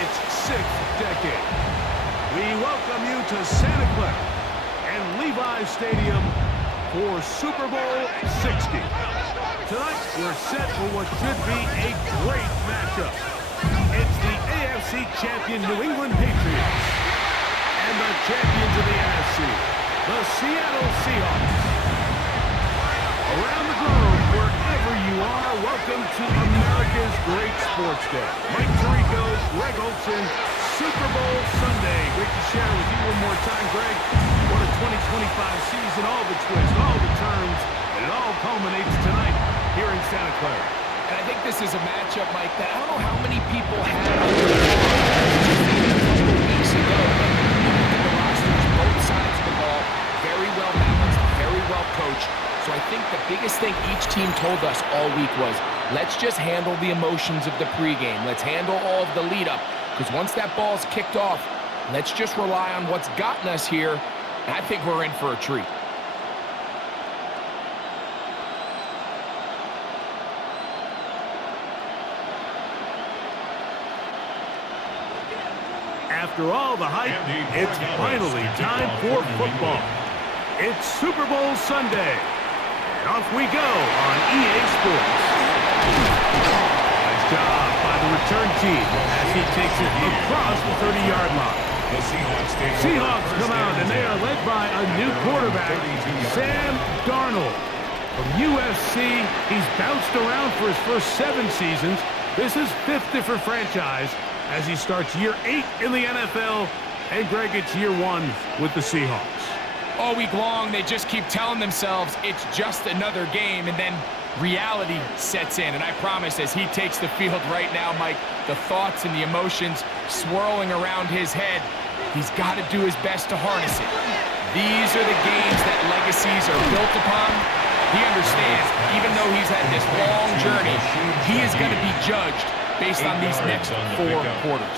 its 6th decade. We welcome you to Santa Clara and Levi's Stadium for Super Bowl 60. Tonight, we're set for what should be a great matchup. It's the AFC champion New England Patriots and the champions of the NFC, the Seattle Seahawks. Around the globe, wherever you are, welcome to America's Great Sports Day. Mike Tirico, Greg Olson, Super Bowl Sunday. Great to share with you one more time, Greg. What a 2025 season, all the twists, all the turns, and it all culminates tonight here in Santa Clara. And I think this is a matchup, Mike, that I don't know how many people had on their a couple of weeks ago. You look at the rosters, both sides of the ball, very well balanced, very well coached. So I think the biggest thing each team told us all week was, let's just handle the emotions of the pregame. Let's handle all of the lead up. Because once that ball's kicked off, let's just rely on what's gotten us here. And I think we're in for a treat. After all the hype, it's finally time for football. It's Super Bowl Sunday. And off we go on EA Sports. Nice job by the return team as he takes it across the 30-yard line. Seahawks come out, and they are led by a new quarterback, Sam Darnold. From USC, he's bounced around for his first 7 seasons. This is 5th different franchise as he starts year 8 in the NFL. And Greg, it's year 1 with the Seahawks. All week long, they just keep telling themselves it's just another game, and then reality sets in. And I promise, as he takes the field right now, Mike, the thoughts and the emotions swirling around his head, he's got to do his best to harness it. These are the games that legacies are built upon. He understands, even though he's had this long journey, he is going to be judged based on these next 4 quarters.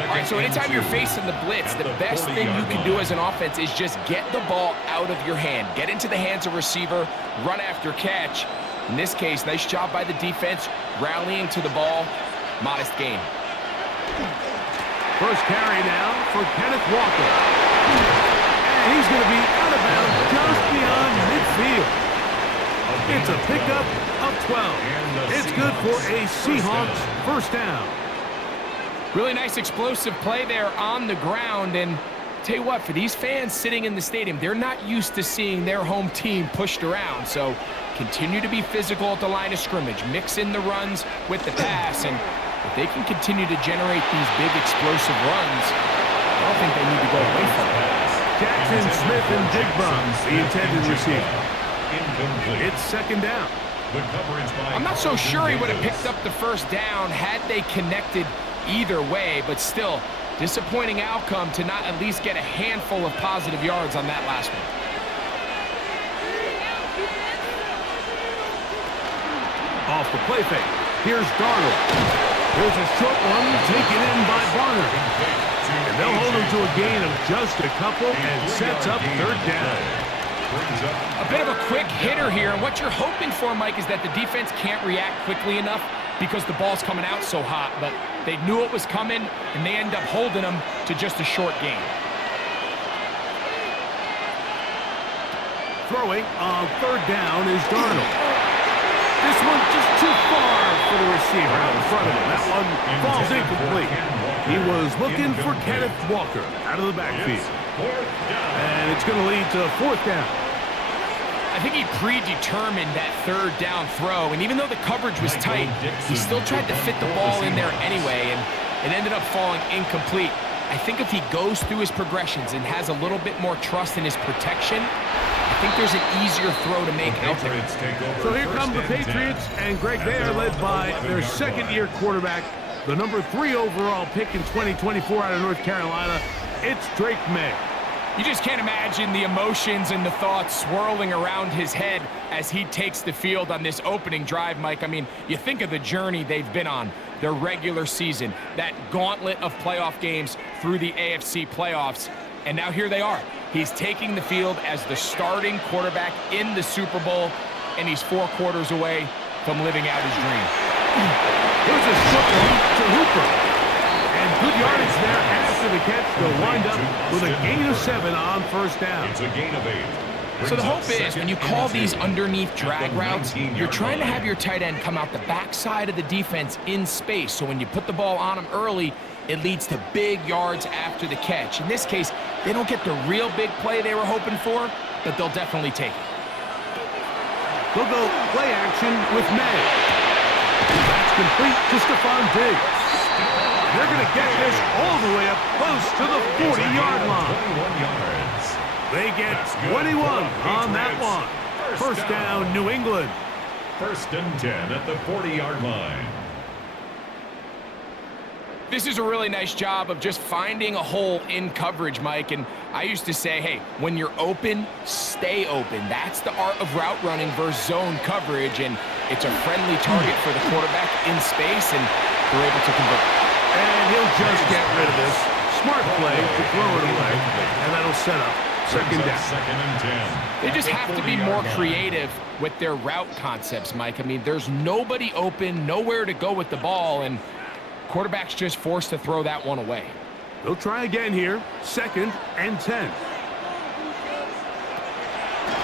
All right, so anytime you're facing the blitz, the best thing you can do as an offense is just get the ball out of your hand. Get into the hands of receiver, run after catch. In this case, nice job by the defense, rallying to the ball. Modest gain. First carry now for Kenneth Walker. And he's going to be out of bounds just beyond midfield. It's a pickup of 12. It's good for a Seahawks first down. Really nice explosive play there on the ground. And tell you what, for these fans sitting in the stadium, they're not used to seeing their home team pushed around. So continue to be physical at the line of scrimmage. Mix in the runs with the pass. And if they can continue to generate these big explosive runs, I don't think they need to go away from it. Jackson Smith-Njigba, the intended receiver. It's second down. I'm not so sure he would have picked up the first down had they connected either way, but still, disappointing outcome to not at least get a handful of positive yards on that last one. Off the play fake. Here's Darnold. Here's a short one taken in by Barner. And they'll hold him to a gain of just a couple and sets up third down. A bit of a quick hitter here, and what you're hoping for, Mike, is that the defense can't react quickly enough because the ball's coming out so hot, but they knew it was coming, and they end up holding them to just a short gain. Throwing on third down is Darnold. This one just too far for the receiver out in front of him. That one falls incomplete. He was looking for Kenneth Walker out of the backfield. And it's going to lead to fourth down. I think he predetermined that third down throw, and even though the coverage was tight, he still tried to fit the ball in there anyway, and it ended up falling incomplete. I think if he goes through his progressions and has a little bit more trust in his protection, I think there's an easier throw to make out there. So here come the Patriots, and Greg, they are led by their second-year quarterback, the number 3 overall pick in 2024 out of North Carolina. It's Drake May. You just can't imagine the emotions and the thoughts swirling around his head as he takes the field on this opening drive, Mike. I mean, you think of the journey they've been on, their regular season, that gauntlet of playoff games through the AFC playoffs, and now here they are. He's taking the field as the starting quarterback in the Super Bowl, and he's 4 quarters away from living out his dream. Here's a short one to Hooper. And Good yardage there after the catch. They'll wind up with a gain of 7 on first down. It's a gain of 8. So the hope is when you call these underneath drag routes, you're trying to have your tight end come out the backside of the defense in space. So when you put the ball on him early, it leads to big yards after the catch. In this case, they don't get the real big play they were hoping for, but they'll definitely take it. They'll go play action with May. That's complete to Stephon Diggs. They're going to get this all the way up close to the 40-yard line. 21 yards. They get 21 on that one. First down, New England. 1st and 10 at the 40-yard line. This is a really nice job of just finding a hole in coverage, Mike. And I used to say, hey, when you're open, stay open. That's the art of route running versus zone coverage. And it's a friendly target for the quarterback in space, and they're able to convert. And he'll just get rid of this. Smart play to throw it away. And that'll set up second down. 2nd and 10. They just have to be more creative with their route concepts, Mike. I mean, there's nobody open, nowhere to go with the ball, and quarterback's just forced to throw that one away. They'll try again here. 2nd and 10.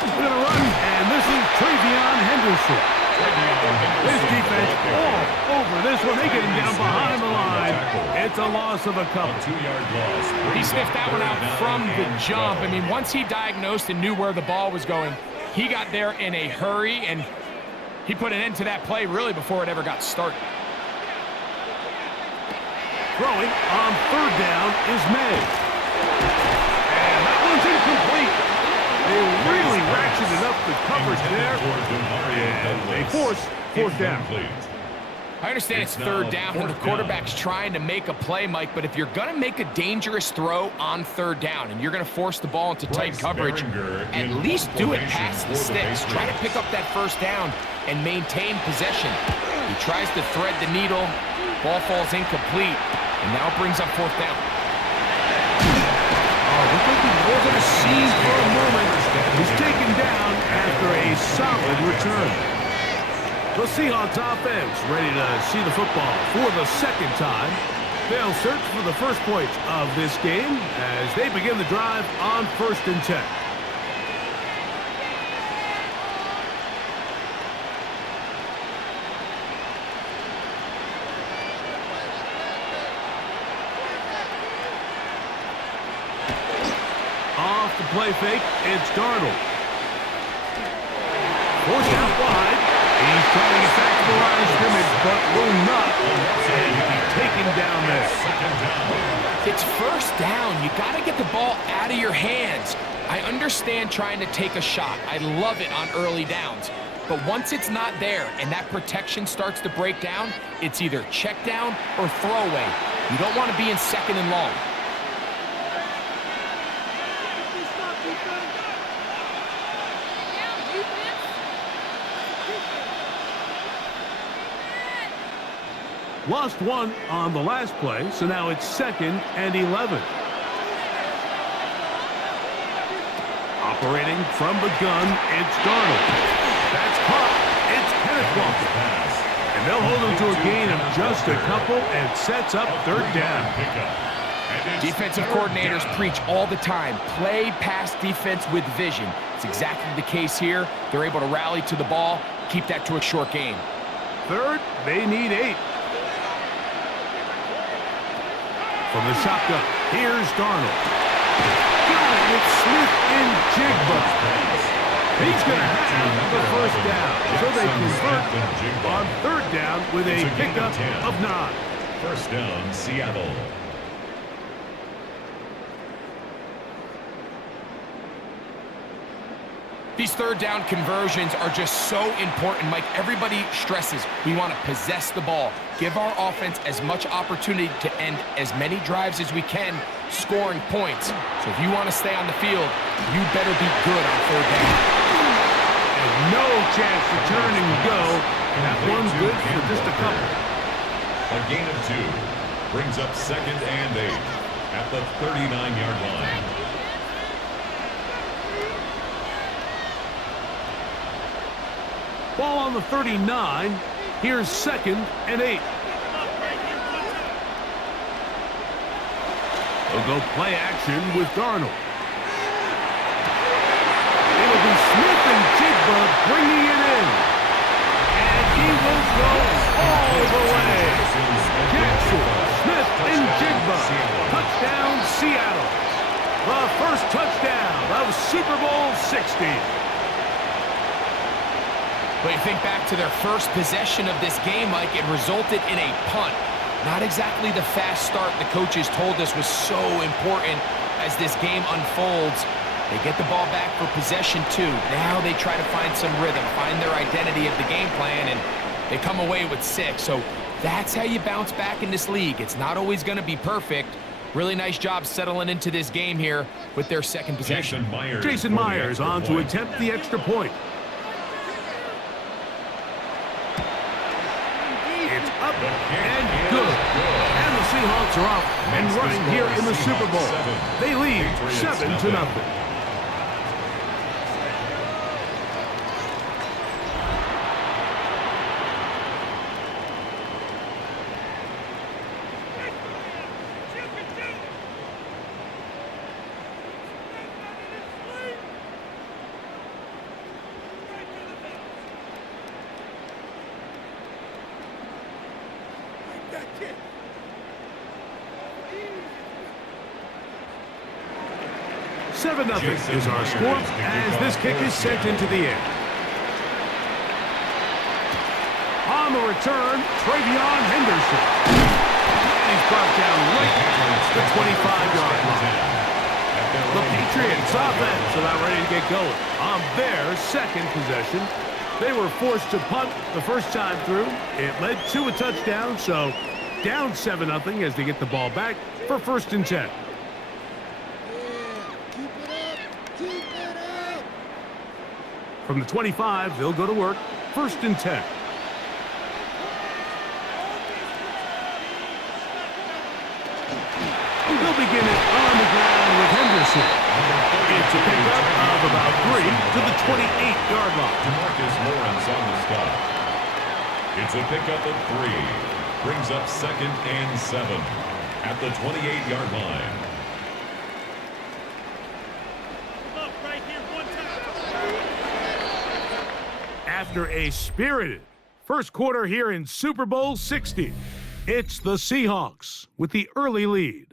They're going to run, and this is Travion Henderson. His defense all over this one. They get him down behind the line. It's a loss of a couple. 2-yard loss. He sniffed that one out from the jump. I mean, once he diagnosed and knew where the ball was going, he got there in a hurry, and he put an end to that play really before it ever got started. Throwing on 3rd down is May. And that one's incomplete. They really ratcheted up the coverage there. And they force 4th down. I understand it's 3rd down when the quarterback's trying to make a play, Mike, but if you're going to make a dangerous throw on 3rd down and you're going to force the ball into tight coverage, at least do it past the sticks. Try to pick up that 1st down and maintain possession. He tries to thread the needle. Ball falls incomplete, and now it brings up 4th down. Looked like he wasn't a scene for a moment. He's taken down after a solid return. The Seahawks offense ready to see the football for the 2nd time. They'll search for the first points of this game as they begin the drive on 1st and 10. Off the play fake, it's Darnold. Forced out wide. He's trying to get back to the line of scrimmage, but will not. And he'll be taken down there. It's 1st down. You got to get the ball out of your hands. I understand trying to take a shot. I love it on early downs. But once it's not there and that protection starts to break down, it's either check down or throwaway. You don't want to be in 2nd and long. Lost one on the last play, so now it's 2nd and 11. Operating from the gun, it's Darnold. That's caught. It's Kenneth Walker. And they'll hold him to a gain of just a couple and sets up 3rd down. Defensive coordinators preach all the time, play pass defense with vision. It's exactly the case here. They're able to rally to the ball, keep that to a short game. 3rd, they need 8. From the shotgun, here's Darnold. Got it with Smith-Njigba. He's going to have the 1st down. So they convert on 3rd down with a pickup of 9. 1st down, Seattle. These 3rd down conversions are just so important, Mike. Everybody stresses we want to possess the ball, give our offense as much opportunity to end as many drives as we can, scoring points. So if you want to stay on the field, you better be good on 3rd down. And no chance to turn and go. That one's good for just a couple. A gain of 2 brings up 2nd and 8 at the 39-yard line. Ball on the 39. Here's 2nd and 8. They'll go play action with Darnold. It'll be Smith-Njigba bringing it in. And he will go all the way. Jackson, Smith-Njigba. Touchdown, Seattle. The first touchdown of Super Bowl 60. But you think back to their first possession of this game, Mike, it resulted in a punt. Not exactly the fast start the coaches told us was so important as this game unfolds. They get the ball back for possession 2. Now they try to find some rhythm, find their identity of the game plan, and they come away with 6. So that's how you bounce back in this league. It's not always going to be perfect. Really nice job settling into this game here with their second possession. Jason Myers on to attempt the extra point. It's up and good. And the Seahawks are off and running here in the Super Bowl. They lead 7-0. Seven nothing is our score as this kick is sent into the air. On the return, Travion Henderson. And he's brought down right at the 25-yard line. The Patriots offense about ready to get going on their second possession. They were forced to punt the first time through. It led to a touchdown, so down 7-0 as they get the ball back for 1st and 10. From the 25, they'll go to work. 1st and 10. They'll begin it on the ground with Henderson. It's a pickup of about 3 to the 28-yard line. Demarcus Lawrence on the stop. It's a pickup of 3. Brings up 2nd and 7 at the 28-yard line. After a spirited first quarter here in Super Bowl 60, it's the Seahawks with the early lead.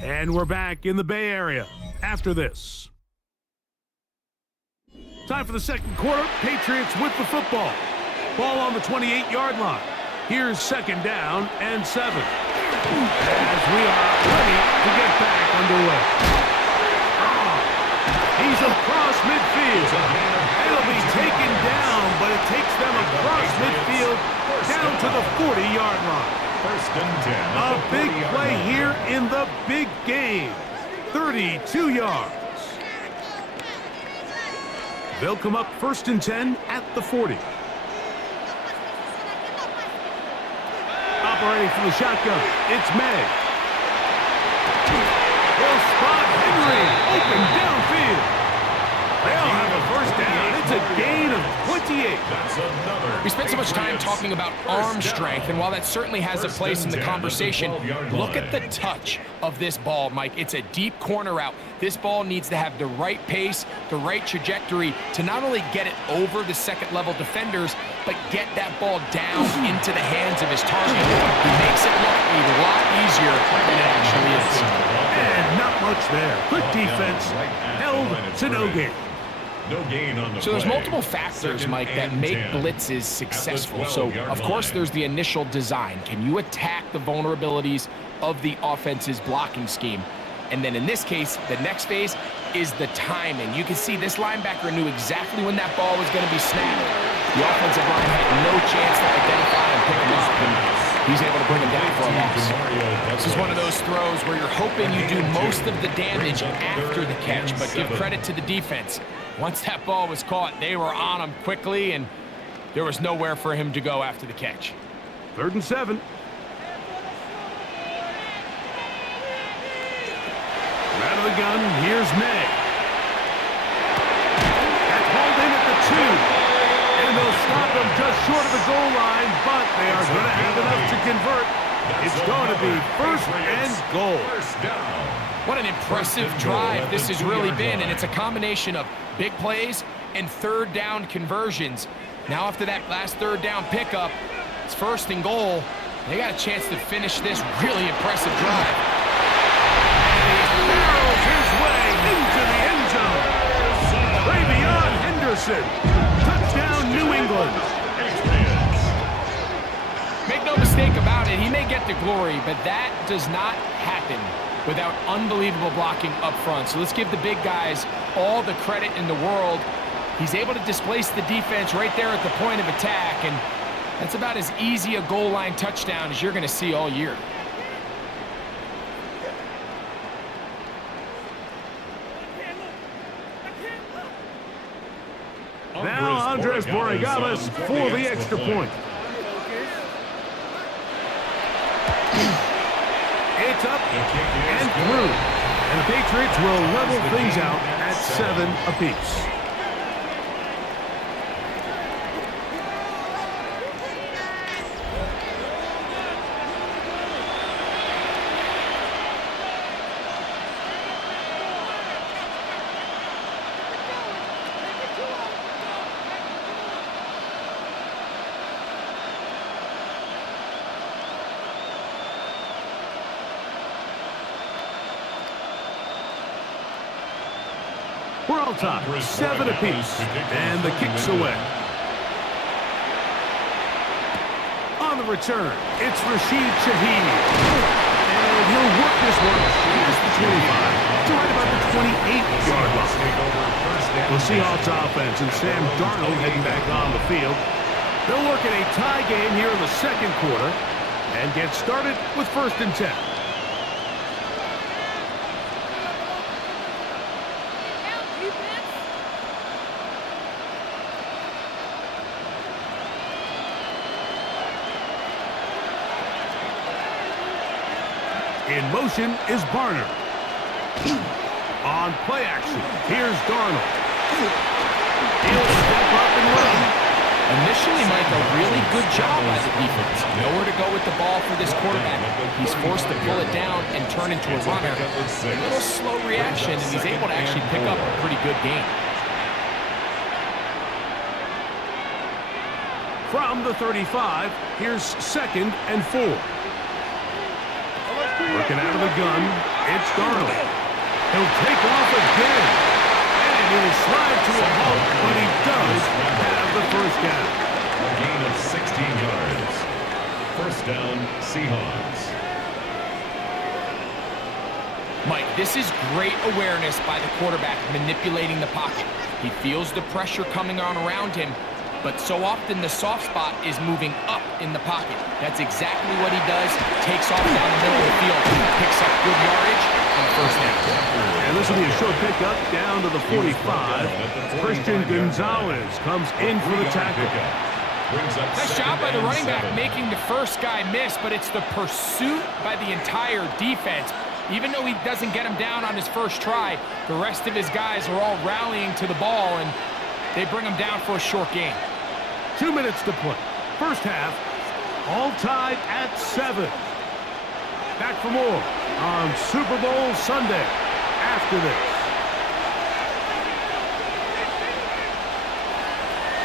And we're back in the Bay Area after this. Time for the second quarter. Patriots with the football. Ball on the 28-yard line. Here's 2nd down and 7. As we are ready to get back underway. He's across midfield. It'll be taken down, but it takes them across midfield down to the 40-yard line. 1st and 10. A big play here in the big game. 32 yards. They'll come up 1st and 10 at the 40. Operating from the shotgun, it's May. They'll spot Henry open downfield. They'll have a 1st down. It's a gain of 28. That's another. We spent so much time talking about arm strength, and while that certainly has a place in the conversation, look at the touch of this ball, Mike. It's a deep corner route. This ball needs to have the right pace, the right trajectory to not only get it over the second-level defenders, but get that ball down into the hands of his target. He makes it look a lot easier than it actually is. And not much there. Good defense. Held to no gain. No gain on the So there's play. multiple factors, Mike, that make blitzes successful. So, of course, there's the initial design. Can you attack the vulnerabilities of the offense's blocking scheme? And then in this case, the next phase is the timing. You can see this linebacker knew exactly when that ball was going to be snapped. The offensive line had no chance to identify and pick him up, and he's able to bring him down for a loss. This is one of those throws where you're hoping you do most of the damage after the catch, but give credit to the defense. Once that ball was caught, they were on him quickly, and there was nowhere for him to go after the catch. 3rd and 7. Out of the gun, here's May. That's hauled in at the 2. And they'll stop him just short of the goal line, but they are going to have enough to convert. It's going to be first and goal. First down. What an impressive drive this has really been, and it's a combination of big plays and third down conversions. Now after that last third down pickup, it's first and goal. They got a chance to finish this really impressive drive. And he barrels his way into the end zone. Ravion Henderson. Touchdown, New England. Make no mistake about it, he may get the glory, but that does not happen without unbelievable blocking up front. So let's give the big guys all the credit in the world. He's able to displace the defense right there at the point of attack, and that's about as easy a goal line touchdown as you're going to see all year. Now Andres Borregales for the extra point. It's up and through. And the Patriots will level things out at 7 apiece. We're all top, 7 apiece, and the kick's away. On the return, it's Rashid Shaheed. And he'll work this one past the 25 to right about the 28-yard line. The Seahawks offense and Sam Darnold heading back on the field. They'll work in a tie game here in the second quarter and get started with 1st and 10. In motion is Barner. On play action, here's Darnold. He'll step up and run. Initially, Mike, a really good job by the defense. Nowhere to go with the ball for this quarterback. He's forced to pull it down and turn into a runner. A little slow reaction, and he's able to actually pick up a pretty good game. From the 35, here's 2nd and 4. Working out of the gun, it's Darnold. He'll take off again. And he'll slide to a halt, but he does have the first down. A gain of 16 yards. First down, Seahawks. Mike, this is great awareness by the quarterback manipulating the pocket. He feels the pressure coming on around him, but so often the soft spot is moving up in the pocket. That's exactly what he does. Takes off down the middle of the field, picks up good yardage, and first down. And this will be a short pickup down to the 45. Christian Gonzalez comes in for the tackle. Nice job by the running back making the first guy miss, but it's the pursuit by the entire defense. Even though he doesn't get him down on his first try, the rest of his guys are all rallying to the ball, and they bring him down for a short game. 2 minutes to play. First half, all tied at 7. Back for more on Super Bowl Sunday after this.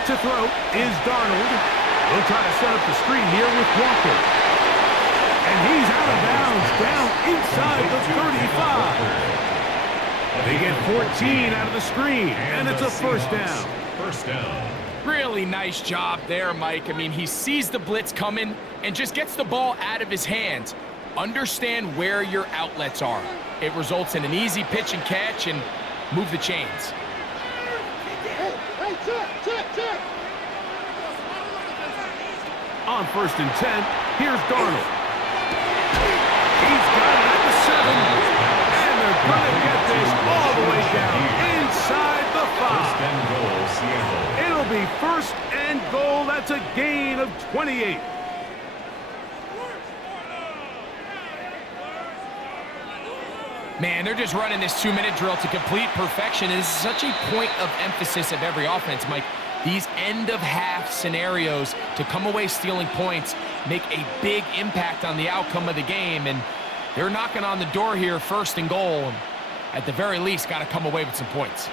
To throw is Darnold. He'll try to set up the screen here with Walker. And he's out of bounds, down inside the 35. They get 14 out of the screen, and it's a first down. First down. Really nice job there, Mike. I mean, he sees the blitz coming and just gets the ball out of his hands. Understand where your outlets are. It results in an easy pitch and catch and move the chains. On 1st and 10, here's Darnold. He's got it at the 7. And they're going to get this all the way down inside the 5. First and goal, Seattle. It'll be 1st and goal. That's a gain of 28. Man, they're just running this 2-minute drill to complete perfection. It is such a point of emphasis of every offense, Mike. These end-of-half scenarios to come away stealing points, make a big impact on the outcome of the game, and they're knocking on the door here, 1st and goal, and at the very least, got to come away with some points.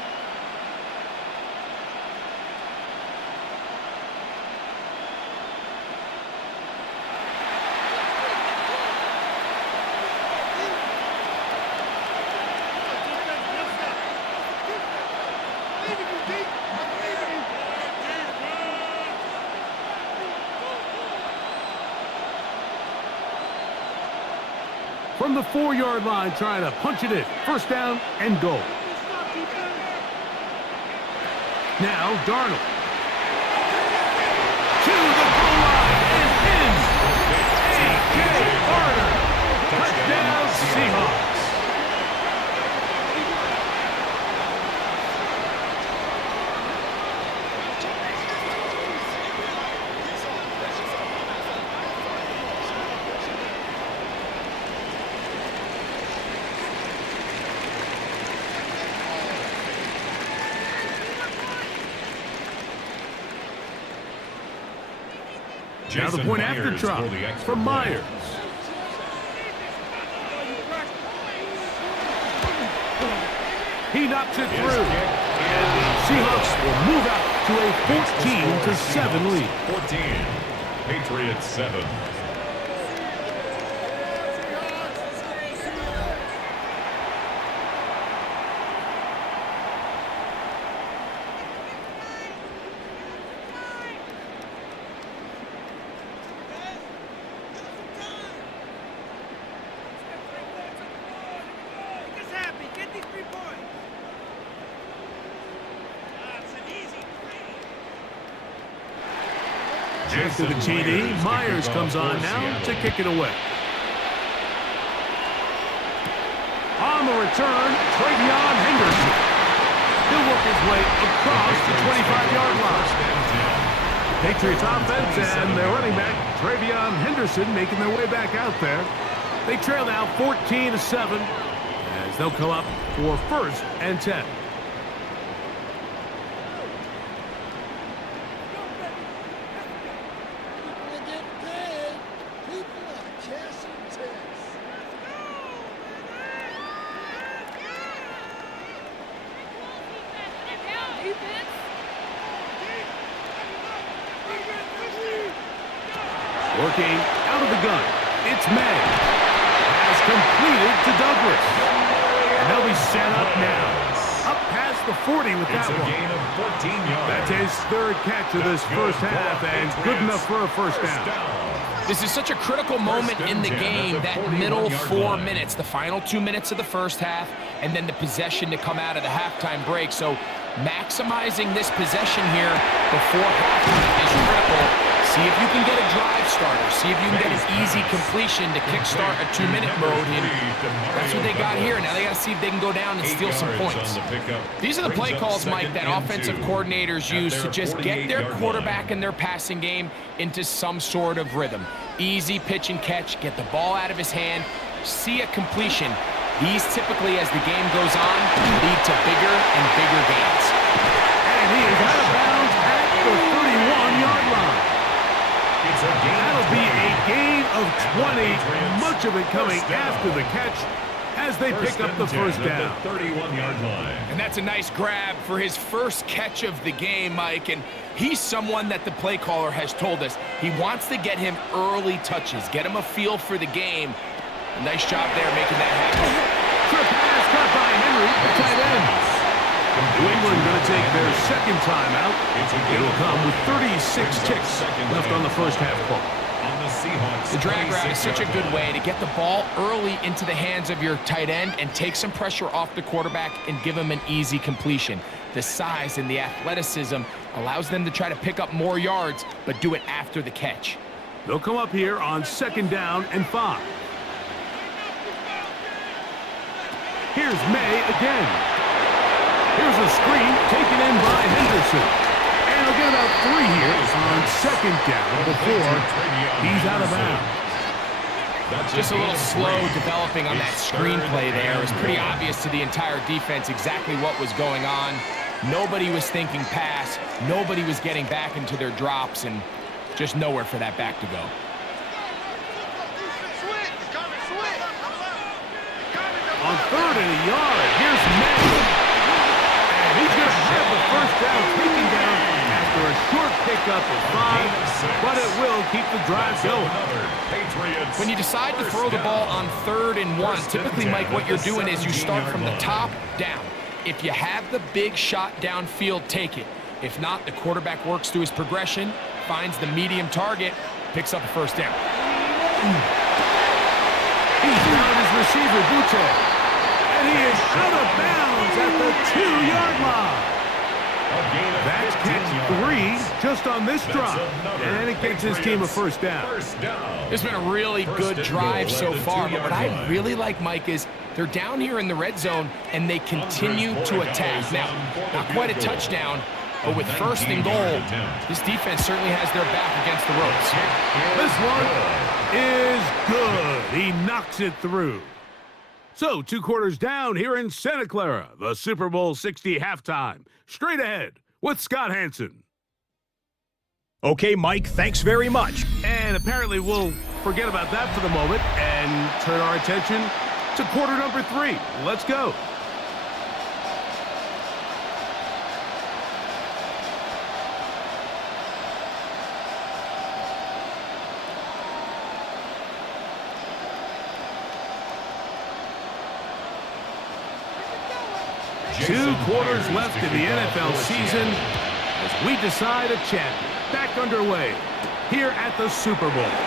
From the 4-yard line, trying to punch it in. 1st down and goal. Now, Darnold. To the goal line and in. A.J. Carter. Touchdown, Seahawks. Now the point after drop from Myers. He knocks it through. And the Seahawks will move out to a 14-7 lead. 14. Patriots 7. After the TD, Myers comes on now to kick it away. On the return, Travion Henderson. He'll work his way across the 25-yard line. Patriots offense and their running back, Travion Henderson, making their way back out there. They trail now 14-7 as they'll come up for 1st and 10. Working out of the gun, it's May. Has completed to Douglas. And they'll be set up now. Up past the 40 with that one. Gain of 14 yards. That's his 3rd catch of this 1st half, and good enough for a 1st down. This is such a critical moment in the game, that middle 4 minutes, the final 2 minutes of the 1st half, and then the possession to come out of the halftime break. So maximizing this possession here before halftime is critical. See if you can get a drive starter. See if you can get an easy completion to kickstart a 2-minute mode. And that's what they got here. Now they got to see if they can go down and steal some points. These are the play calls, Mike, that offensive coordinators use to just get their quarterback and their passing game into some sort of rhythm. Easy pitch and catch, get the ball out of his hand, see a completion. These typically, as the game goes on, lead to bigger and bigger gains. And he is out of bounds at the 31-yard line. That'll be a gain of 20, much of it coming after the catch as they pick up the 1st down. 31-yard line. And that's a nice grab for his 1st catch of the game, Mike. And he's someone that the play caller has told us he wants to get him early touches, get him a feel for the game. A nice job there making that happen. Quick pass caught by Henry, the tight end. New England going to take their 2nd time out. It'll come with 36 ticks left on the 1st half clock. The drag route is such a good way to get the ball early into the hands of your tight end and take some pressure off the quarterback and give him an easy completion. The size and the athleticism allows them to try to pick up more yards, but do it after the catch. They'll come up here on 2nd down and 5. Here's May again. Here's a screen taken in by Henderson. And they'll get about 3 here on 2nd down before he's out of bounds. Just a little slow developing on that screenplay there. It was pretty obvious to the entire defense exactly what was going on. Nobody was thinking pass. Nobody was getting back into their drops, and just nowhere for that back to go. On 3rd and a yard, here's Madden. And he's going to have the first down taken down after a short pickup of 5, but it will keep the drive going. When you decide to throw the ball on 3rd and 1, typically, Mike, what you're doing is you start from the top down. If you have the big shot downfield, take it. If not, the quarterback works through his progression, finds the medium target, picks up a first down. He's found his receiver, Buche. And he is out of bounds at the 2-yard line. That's catch 3 just on this drive. And it gets his team a first down. It's been a really good drive so far, but what I really like, Mike, is they're down here in the red zone, and they continue to attack. Now, not quite a touchdown, but with 1st and goal, this defense certainly has their back against the ropes. This one is good. He knocks it through. So, 2 quarters down here in Santa Clara, the Super Bowl 60 halftime. Straight ahead with Scott Hansen. Okay, Mike, thanks very much. And apparently we'll forget about that for the moment and turn our attention to quarter number 3. Let's go. Two quarters left in the NFL season as we decide a champion. Back underway here at the Super Bowl. And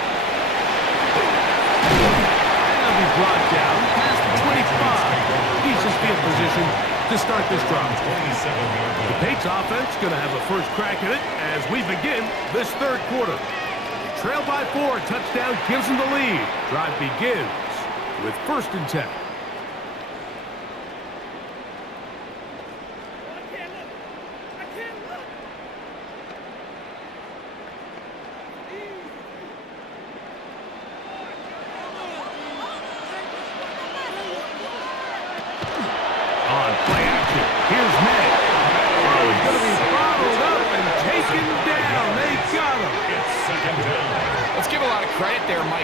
he'll be brought down past the 25. Decent field position to start this drive. The Patriots offense going to have a first crack at it as we begin this 3rd quarter. They trail by 4. Touchdown gives them the lead. Drive begins with 1st and 10.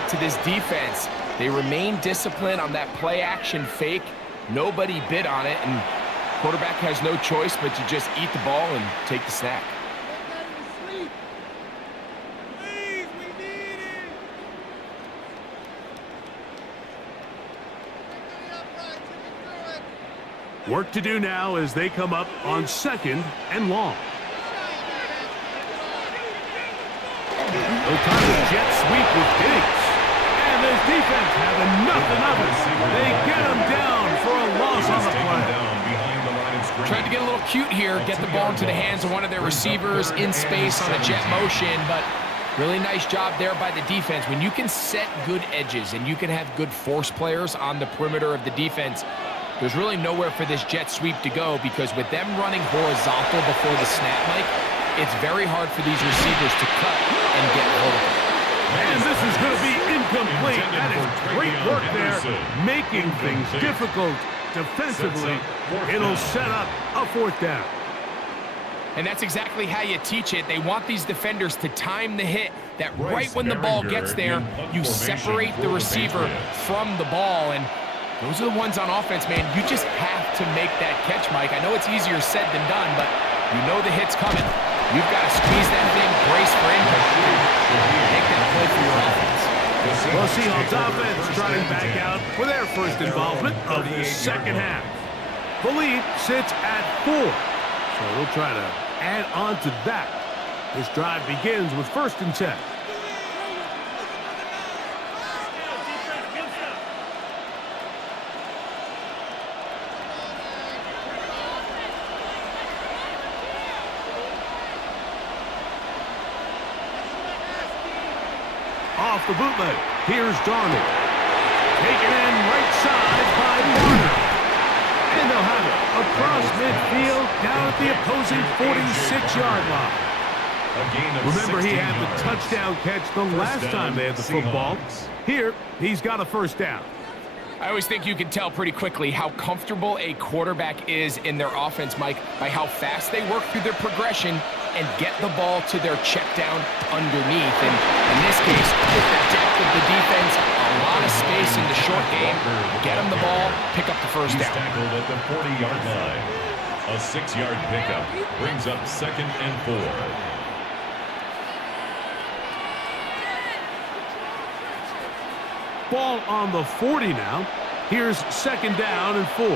To this defense, they remain disciplined on that play action fake. Nobody bid on it, and quarterback has no choice but to just eat the ball and take the snap. Work to do now as they come up on 2nd and long. O'Connell's jet sweep with Diggs. And this defense having nothing of it. They get him down for a loss on the play. Tried to get a little cute here, get the ball into the hands of one of their receivers in space on a jet motion, but really nice job there by the defense. When you can set good edges and you can have good force players on the perimeter of the defense, there's really nowhere for this jet sweep to go, because with them running horizontal before the snap, Mike, it's very hard for these receivers to cut and get vertical. And this is going to be incomplete. That is great work there, making things difficult defensively. It'll set up a 4th down. And that's exactly how you teach it. They want these defenders to time the hit, that right when the ball gets there, you separate the receiver from the ball. And those are the ones on offense, man. You just have to make that catch, Mike. I know it's easier said than done, but you know the hit's coming. You've got to squeeze that thing, brace for impact, make that play for your offense. Well, Seahawks offense trotting back out for their first involvement of the 2nd half. The lead sits at 4, so we'll try to add on to that. This drive begins with 1st and 10. Off the bootleg, here's Darnold. Taken in right side by Warner. And they'll have it across midfield down at the opposing 46-yard line. Remember, he had the touchdown catch the last time they had the football. Here, he's got a first down. I always think you can tell pretty quickly how comfortable a quarterback is in their offense, Mike, by how fast they work through their progression and get the ball to their check down underneath. And in this case, with the depth of the defense, a lot of space space in the short game, get him the ball, pick up the first He's down. tackled at the 40-yard line. A 6-yard pickup brings up 2nd and 4. Ball on the 40 now. Here's 2nd down and 4.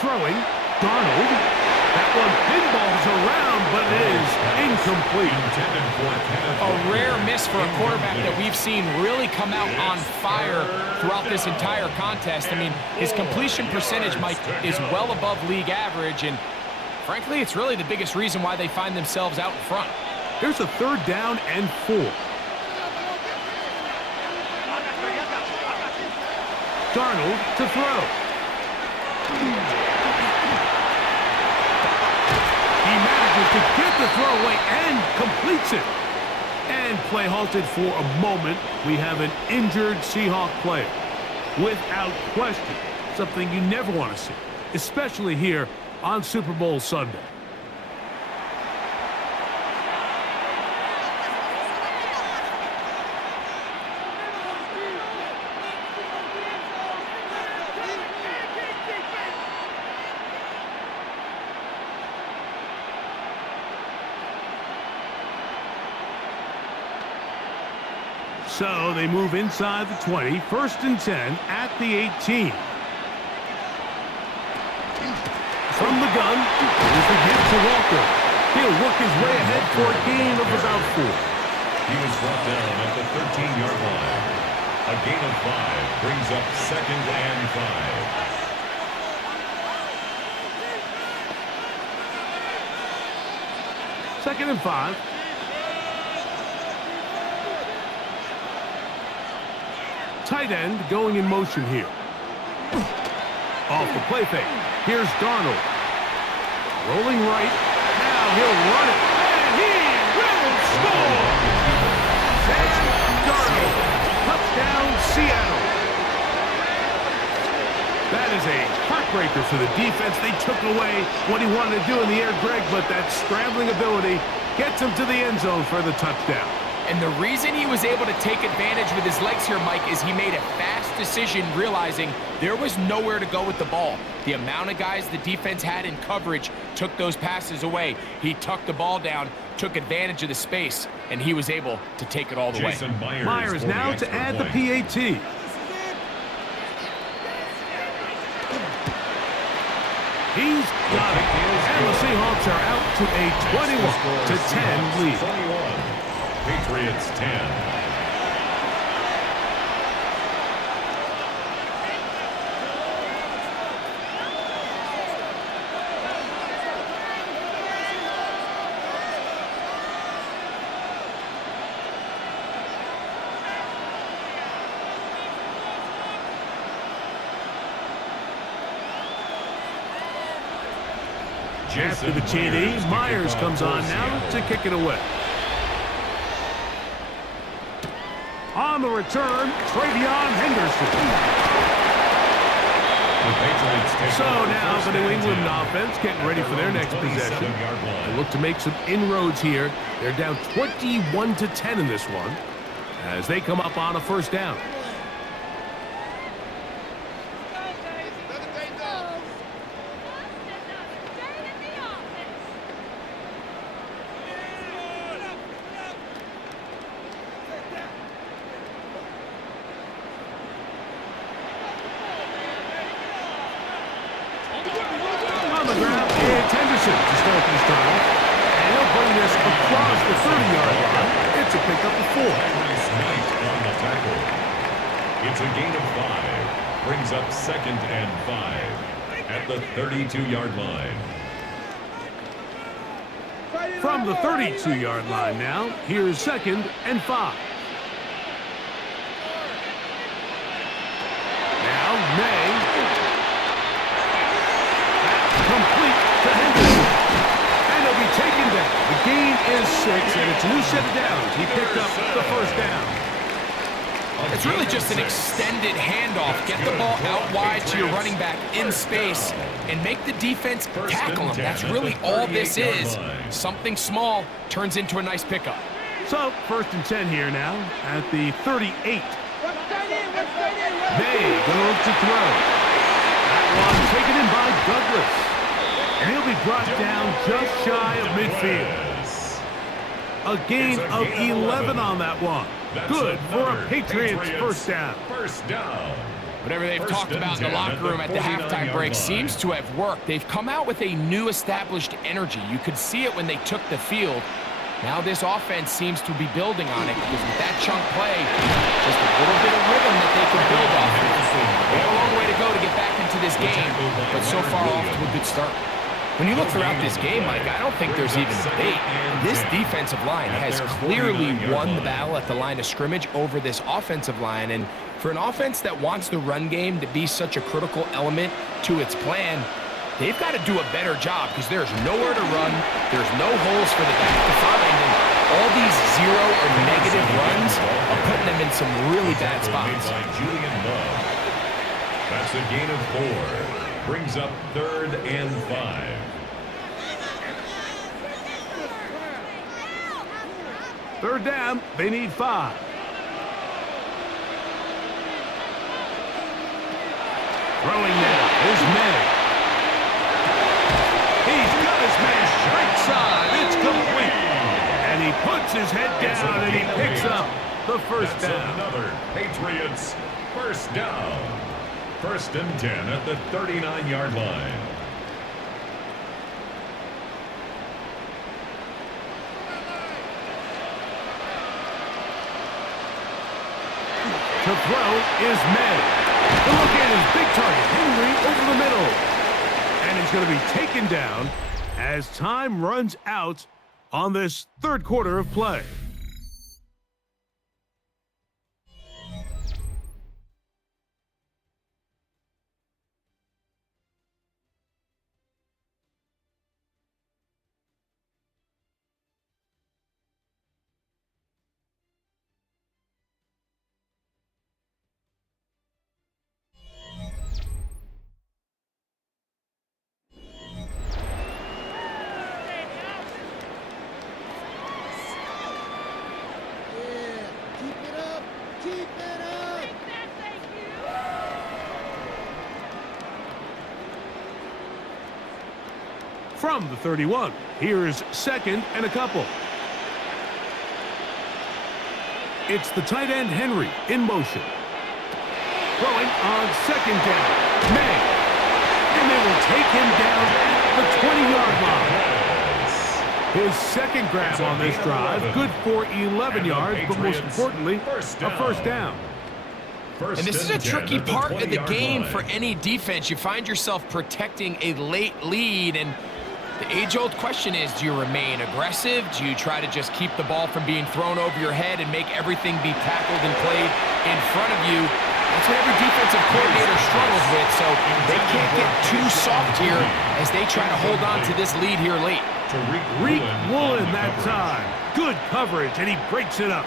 Throwing, Darnold. That one pinballs around, but it is incomplete. A rare miss for a quarterback that we've seen really come out on fire throughout this entire contest. I mean, his completion percentage, Mike, is well above league average, and frankly, it's really the biggest reason why they find themselves out in front. Here's a 3rd down and 4. Darnold to throw. He manages to get the throw away and completes it. And play halted for a moment. We have an injured Seahawk player. Without question, something you never want to see, especially here on Super Bowl Sunday. So they move inside the 20, 1st and 10 at the 18. From the gun, here's the give to Walker. He'll work his way ahead for a gain of about 4. He was brought down at the 13-yard line. A gain of 5 brings up 2nd and 5. 2nd and 5. Tight end going in motion here. Off the play fake. Here's Darnold. Rolling right. Now he'll run it. And he will score! Sam Darnold. Touchdown, Seattle. That is a heartbreaker for the defense. They took away what he wanted to do in the air, Greg, but that scrambling ability gets him to the end zone for the touchdown. And the reason he was able to take advantage with his legs here, Mike, is he made a fast decision realizing there was nowhere to go with the ball. The amount of guys the defense had in coverage took those passes away. He tucked the ball down, took advantage of the space, and he was able to take it all the way. Myers now to add the PAT. He's got it. And the Seahawks are out to a 21-10 lead. Patriots 10. After the TD, Myers comes on now to kick it away. On the return, Travion Henderson. So now the New England offense getting ready for their next possession. They look to make some inroads here. They're down 21-10 in this one as they come up on a 1st down. It's a gain of 5. Brings up 2nd and 5 at the 32-yard line. From the 32-yard line now, here's 2nd and 5. Now May. That's complete to Henderson. And he'll be taken down. The gain is 6, and it's a new set of downs. He picked up the 1st down. It's really just an extended handoff. Get the ball out wide to your running back in space and make the defense tackle him. That's really all this is. Something small turns into a nice pickup. So, 1st and 10 here now at the 38. May goes to throw. That one taken in by Douglas. And he'll be brought down just shy of midfield. A gain of 11 on that one. Good for a Patriots first down. Whatever they've talked about in the locker room at the halftime break seems to have worked. They've come out with a new established energy. You could see it when they took the field. Now this offense seems to be building on it because with that chunk play, just a little bit of rhythm that they can build off of. They have a long way to go to get back into this game, but so far off to a good start. When you look throughout this game, Mike, I don't think there's even debate. This defensive line has clearly won the battle at the line of scrimmage over this offensive line. And for an offense that wants the run game to be such a critical element to its plan, they've got to do a better job because there's nowhere to run. There's no holes for the back to find. And all these zero or negative runs are putting them in some really bad spots. That's a gain of 4. Brings up 3rd and 5. Third down, they need 5. Throwing now is May. He's got his man right side. It's complete. And he puts his head down and he picks up the first down. Another Patriots first down. 1st and 10 at the 39-yard line. To throw is May. The look in is big target, Henry over the middle. And he's going to be taken down as time runs out on this 3rd quarter of play. From the 31, here's 2nd and a couple. It's the tight end Henry in motion. Throwing on 2nd down. May. And they will take him down at the 20-yard line. His 2nd grab on this drive, good for 11 yards, but most importantly, a first down. And this is a tricky part of the game for any defense. You find yourself protecting a late lead, and the age-old question is, do you remain aggressive? Do you try to just keep the ball from being thrown over your head and make everything be tackled and played in front of you? That's what every defensive coordinator struggles with, so they can't get too soft here as they try to hold on to this lead here late. Reek Woolen that time. Good coverage, and he breaks it up.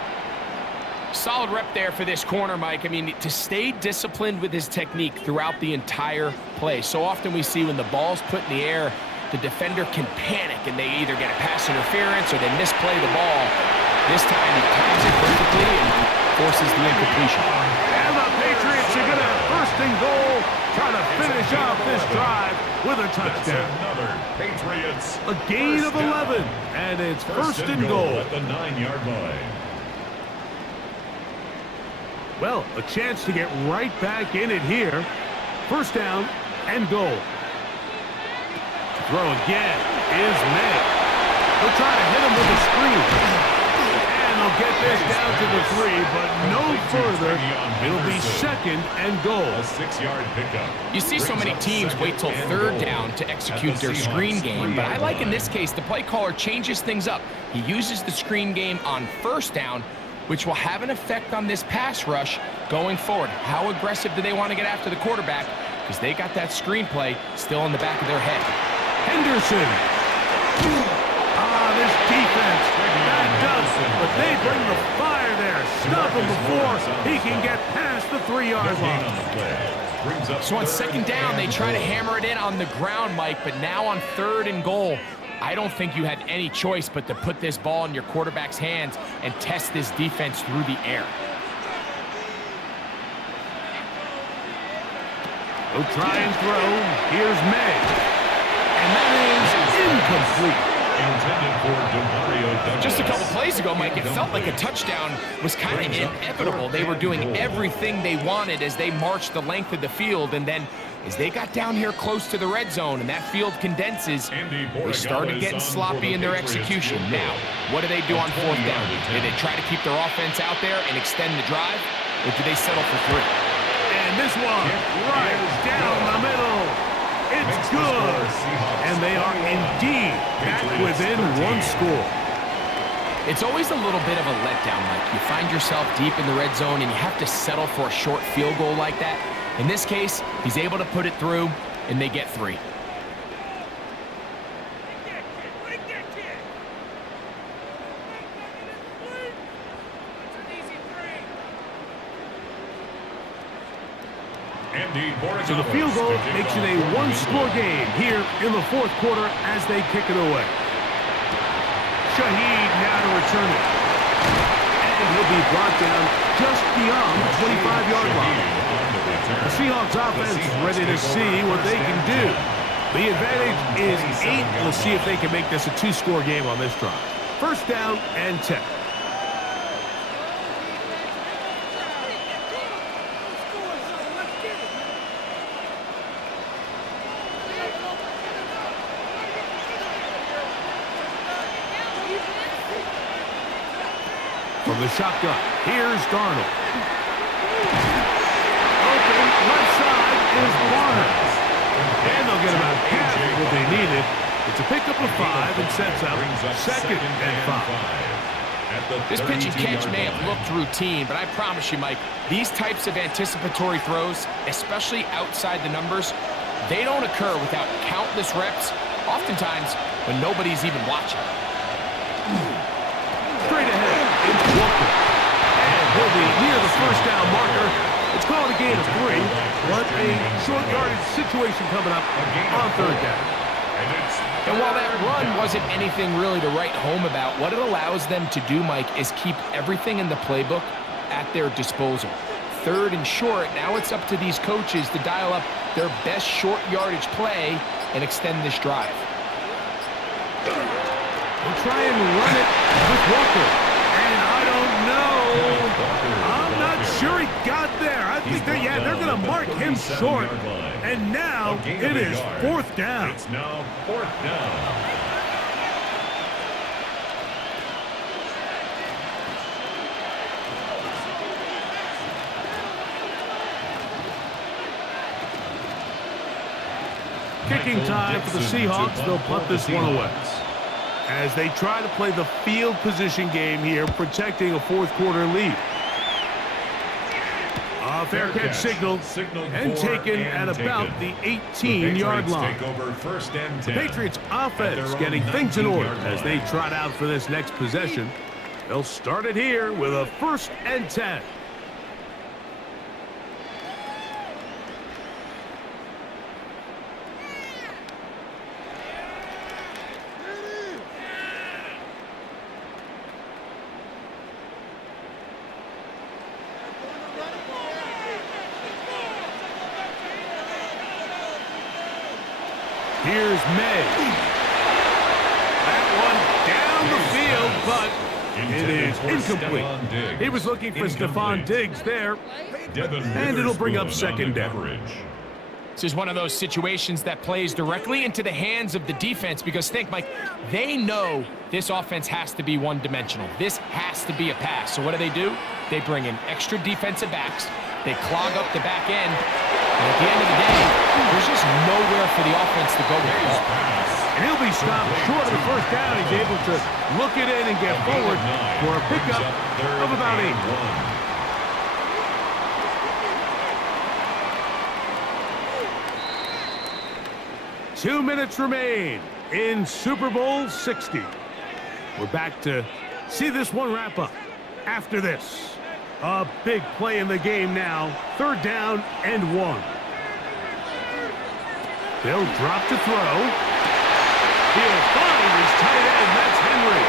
Solid rep there for this corner, Mike. I mean, to stay disciplined with his technique throughout the entire play. So often we see when the ball's put in the air, the defender can panic and they either get a pass interference or they misplay the ball. This time he times it perfectly and forces the incompletion. And the Patriots are going to have 1st and goal, trying to finish off this drive with a touchdown. Another Patriots. A gain of 11, and it's 1st and goal at the 9-yard line. Well, a chance to get right back in it here. 1st down and goal. Throw again is May. They'll try to hit him with a screen. And they'll get this down to the 3, but no further. It'll be 2nd and goal. A 6-yard pickup. You see so many teams wait till 3rd down to execute their screen game, but I like in this case the play caller changes things up. He uses the screen game on 1st down, which will have an effect on this pass rush going forward. How aggressive do they want to get after the quarterback? Because they got that screenplay still in the back of their head. Henderson. This defense, that does it. But they bring the fire there. Stop him before he can get past the 3-yard line. So on 2nd down, they try to hammer it in on the ground, Mike, but now on 3rd and goal, I don't think you had any choice but to put this ball in your quarterback's hands and test this defense through the air. He'll try and throw. Here's May. And that is incomplete. Just a couple plays ago, Mike, it felt like a touchdown was kind of inevitable. They were doing everything they wanted as they marched the length of the field, and then as they got down here close to the red zone and that field condenses, they started getting sloppy in their execution. Now, what do they do on fourth down? Do they try to keep their offense out there and extend the drive, or do they settle for 3? And this one, right down the middle. It's good. And they are indeed back within 1 score. It's always a little bit of a letdown, Mike. You find yourself deep in the red zone and you have to settle for a short field goal like that. In this case, he's able to put it through, and they get 3. So the field goal makes it a 1-score game here in the 4th quarter as they kick it away. Shaheed now to return it. And he'll be brought down just beyond the 25-yard line. The Seahawks offense ready to see what they can do. The advantage is 8. We'll see if they can make this a 2-score game on this drive. 1st down and 10. From the shotgun, here's Darnold. Open, left side is Warner. And they'll get about half of what they needed. It's a pickup of 5 and sets up 2nd and 5. This pitch and catch may have looked routine, but I promise you, Mike, these types of anticipatory throws, especially outside the numbers, they don't occur without countless reps, oftentimes when nobody's even watching. Straight ahead, it's Walker. And he'll be near the 1st down marker. It's called a gain of 3, but a short yardage situation coming up on 3rd down. And while that run wasn't anything really to write home about, what it allows them to do, Mike, is keep everything in the playbook at their disposal. 3rd and short, now it's up to these coaches to dial up their best short yardage play and extend this drive. We'll try and run it with Walker. And I don't know. I'm not sure he got there. I think they're going to mark him short. And now it is 4th down. It's now 4th down. Kicking time for the Seahawks. They'll punt this one away. As they try to play the field position game here, protecting a 4th quarter lead. A fair catch signaled and taken at about the 18-yard line. The Patriots offense getting things in order as they trot out for this next possession. They'll start it here with a 1st and 10. Here's May. That one down the field, but it is incomplete. He was looking for Stephon Diggs there, and it'll bring up 2nd down. This is one of those situations that plays directly into the hands of the defense because think, Mike, they know this offense has to be one-dimensional. This has to be a pass. So what do? They bring in extra defensive backs. They clog up the back end. And at the end of the day, there's just nowhere for the offense to go with the ball. And he'll be stopped short of the 1st down. He's able to look it in and get forward for a pickup of about 8. 2 minutes remain in Super Bowl 60. We're back to see this one wrap up after this. A big play in the game now. 3rd down and 1. They'll drop to throw. He'll find his tight end. That's Henry.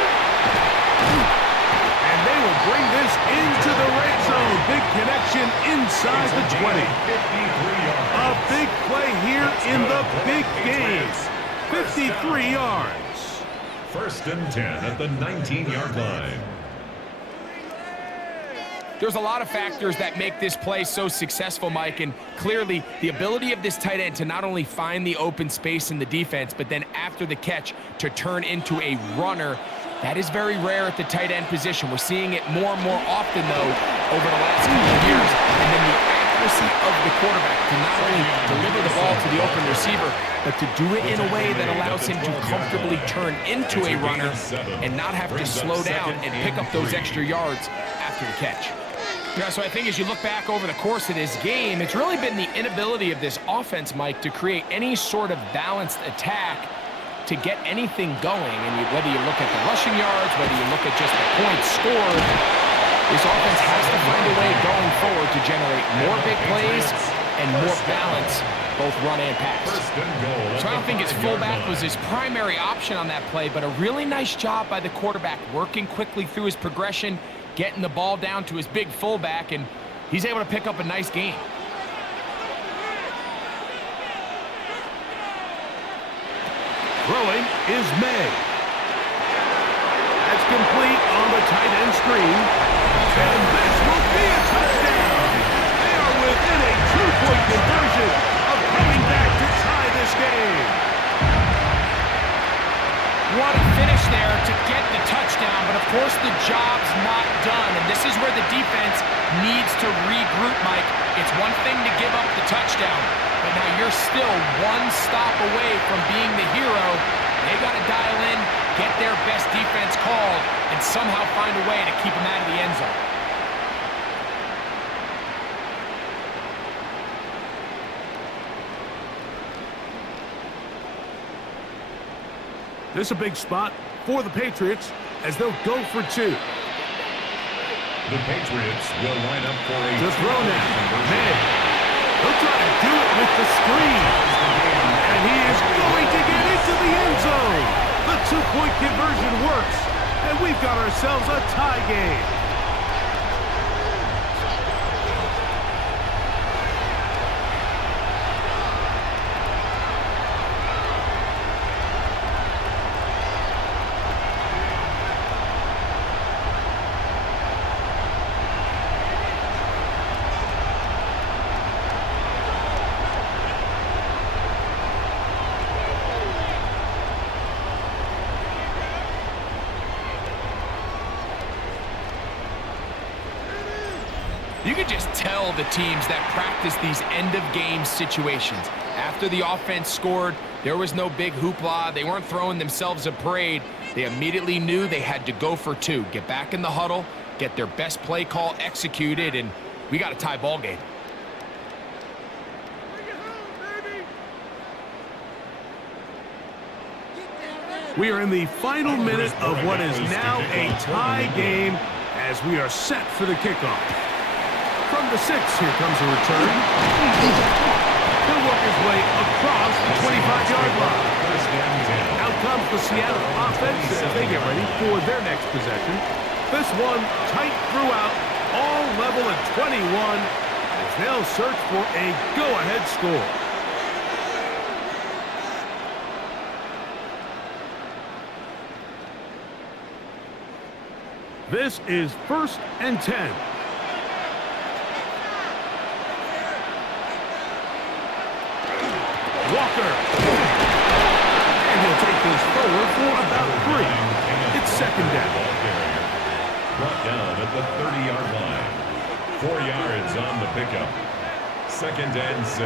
And they will bring this into the red zone. Big connection inside the 20. A big play here in the big game. 53 yards. First and 10 at the 19-yard line. There's a lot of factors that make this play so successful, Mike, and clearly the ability of this tight end to not only find the open space in the defense, but then after the catch to turn into a runner. That is very rare at the tight end position. We're seeing it more and more often, though, over the last couple of years. And then the accuracy of the quarterback to not only deliver the ball to the open receiver, but to do it in a way that allows him to comfortably turn into a runner and not have to slow down and pick up those extra yards after the catch. Yeah, so I think as you look back over the course of this game, it's really been the inability of this offense, Mike, to create any sort of balanced attack to get anything going. And whether you look at the rushing yards, whether you look at just the points scored, this offense has to find a way going forward to generate more big plays and more balance, both run and pass. So I don't think his fullback was his primary option on that play, but a really nice job by the quarterback working quickly through his progression, getting the ball down to his big fullback, and he's able to pick up a nice gain. Throwing is May. That's complete on the tight end screen. And this will be a touchdown. They are within a 2-point conversion of coming back to tie this game. What a finish there to get the touchdown, but of course the job's not done, and this is where the defense needs to regroup, Mike. It's one thing to give up the touchdown, but now you're still one stop away from being the hero. They got to dial in, get their best defense called, and somehow find a way to keep them out of the end zone. This is a big spot for the Patriots as they'll go for 2. The Patriots will line up for a to throw now. May. He'll try to do it with the screen. And he is going to get into the end zone. The 2-point conversion works. And we've got ourselves a tie game. You could just tell the teams that practice these end-of-game situations. After the offense scored, there was no big hoopla. They weren't throwing themselves a parade. They immediately knew they had to go for 2. Get back in the huddle, get their best play call executed, and we got a tie ball game. We are in the final minute of what is now a tie game as we are set for the kickoff. From the 6, here comes a return. He'll work his way across the 25-yard line. Out comes the Seattle offense as they get ready for their next possession. This one tight throughout, all level at 21, as they'll search for a go-ahead score. This is 1st and 10. Walker. And he'll take this forward for about 3. It's 2nd down. Brought down at the 30-yard line. 4 yards on the pickup. 2nd and 6.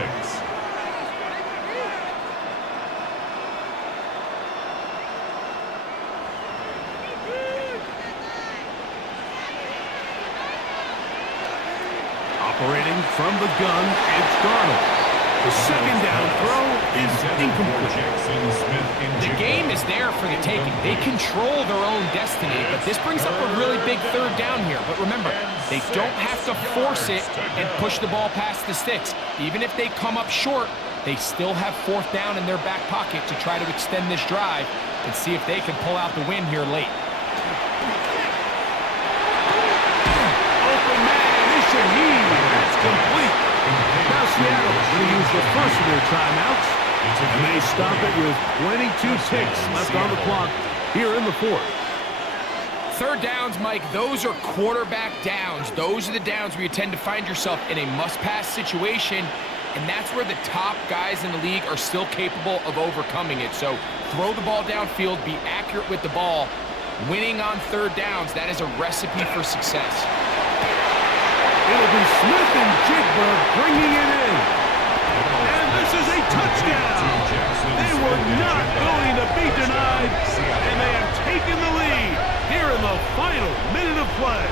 Operating from the gun, it's Darnold. The 2nd down throw is incomplete. The game is there for the taking. They control their own destiny, but this brings up a really big 3rd down here. But remember, they don't have to force it and push the ball past the sticks. Even if they come up short, they still have 4th down in their back pocket to try to extend this drive. and see if they can pull out the win here late. Open man, that's complete. Now Seattle going to use the first of their timeouts, and they stop it with 22 ticks left on the clock here in the fourth. Third downs, Mike, those are quarterback downs. Those are the downs where you tend to find yourself in a must-pass situation, and that's where the top guys in the league are still capable of overcoming it. So throw the ball downfield, be accurate with the ball. Winning on third downs, that is a recipe for success. It'll be Smith-Njigba bringing it in. And this is a touchdown. They were not going to be denied, and they have taken the lead here in the final minute of play.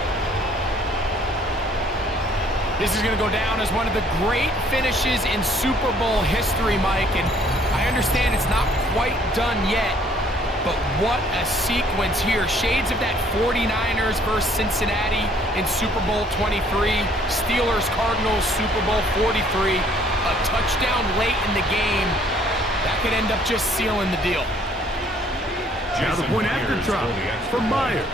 This is going to go down as one of the great finishes in Super Bowl history, Mike, and I understand it's not quite done yet, but what a sequence here. Shades of that 49ers versus Cincinnati in Super Bowl 23, Steelers-Cardinals Super Bowl 43, a touchdown late in the game. That could end up just sealing the deal. Now the point after drop from Myers.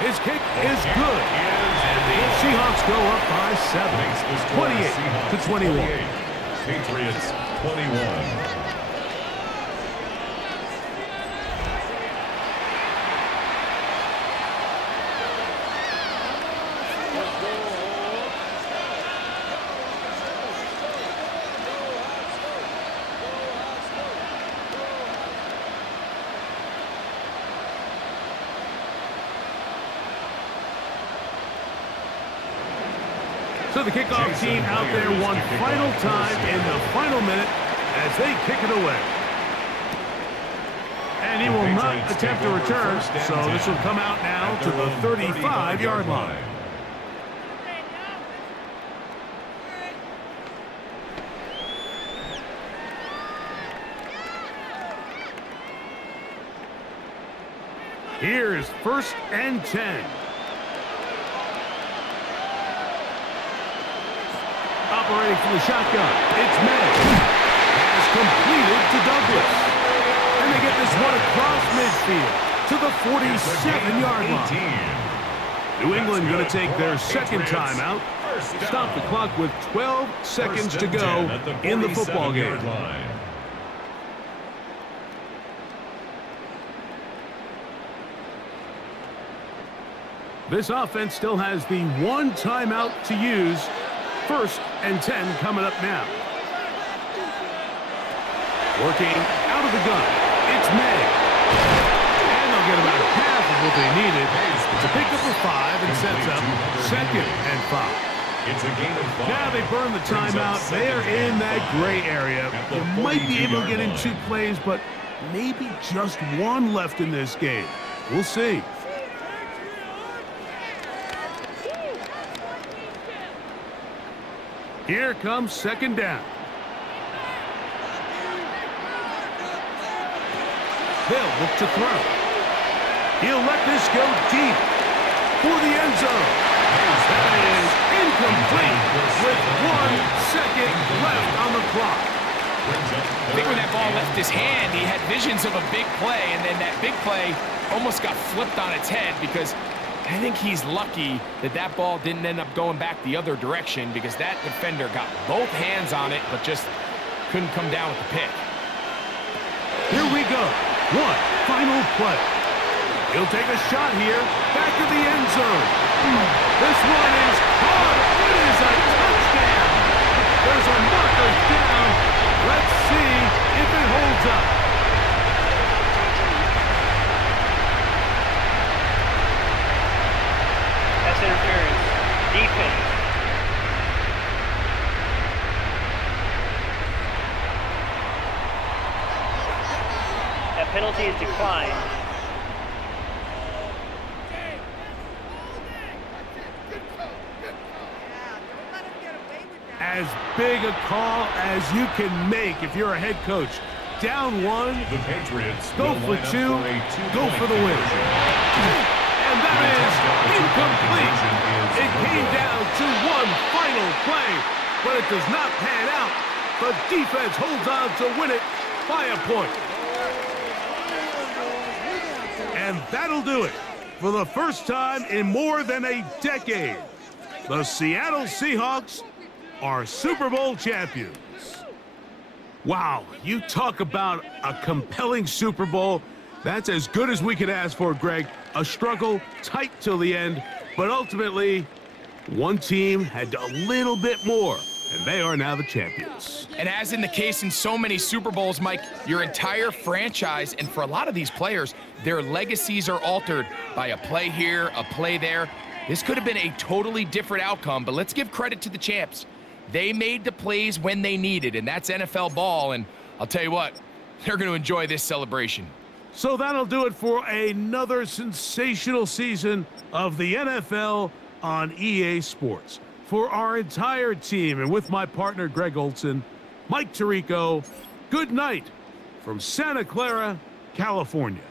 His kick is good. And the Seahawks go up by 7, 28-21. Patriots 21. So the kickoff team out there one final time in the final minute as they kick it away. And he will not attempt a return, so this will come out now to the 35-yard line. Here's 1st and 10. Operating from the shotgun, it's May. Has completed to Douglas. And they get this one across midfield to the 47-yard line. New England going to take their second timeout. Stop the clock with 12 seconds to go in the football game. This offense still has the one timeout to use. 1st and 10 coming up now. Working out of the gun, it's May. And they'll get about half of what they needed. It's a pickup of 5 and sets up 2nd and 5. It's a gain of 5. Now they burn the timeout. They are in that gray area. You might be able to get in 2 plays, but maybe just 1 left in this game. We'll see. Here comes 2nd down. They'll look to throw. He'll let this go deep for the end zone. That is incomplete with 1 second left on the clock. I think when that ball left his hand, he had visions of a big play, and then that big play almost got flipped on its head because I think he's lucky that that ball didn't end up going back the other direction because that defender got both hands on it but just couldn't come down with the pick. Here we go. One final play. He'll take a shot here. Back to the end zone. This one is caught. It is a touchdown. There's a marker down. Let's see if it holds up. That's interference. Defense. That penalty is declined. As big a call as you can make if you're a head coach. Down 1, The Patriots go for 2, go for the win. And that is incomplete. It came down to 1 final play, but it does not pan out. The defense holds on to win it by a point. And that'll do it. For the first time in more than a decade, the Seattle Seahawks are Super Bowl champions. Wow, you talk about a compelling Super Bowl. That's as good as we could ask for, Greg. A struggle, tight till the end, but ultimately, one team had a little bit more, and they are now the champions. And as in the case in so many Super Bowls, Mike, your entire franchise, and for a lot of these players, their legacies are altered by a play here, a play there. This could have been a totally different outcome, but let's give credit to the champs. They made the plays when they needed, and that's NFL ball, and I'll tell you what, they're going to enjoy this celebration. So that'll do it for another sensational season of the NFL on EA Sports. For our entire team, and with my partner Greg Olson, Mike Tirico, good night from Santa Clara, California.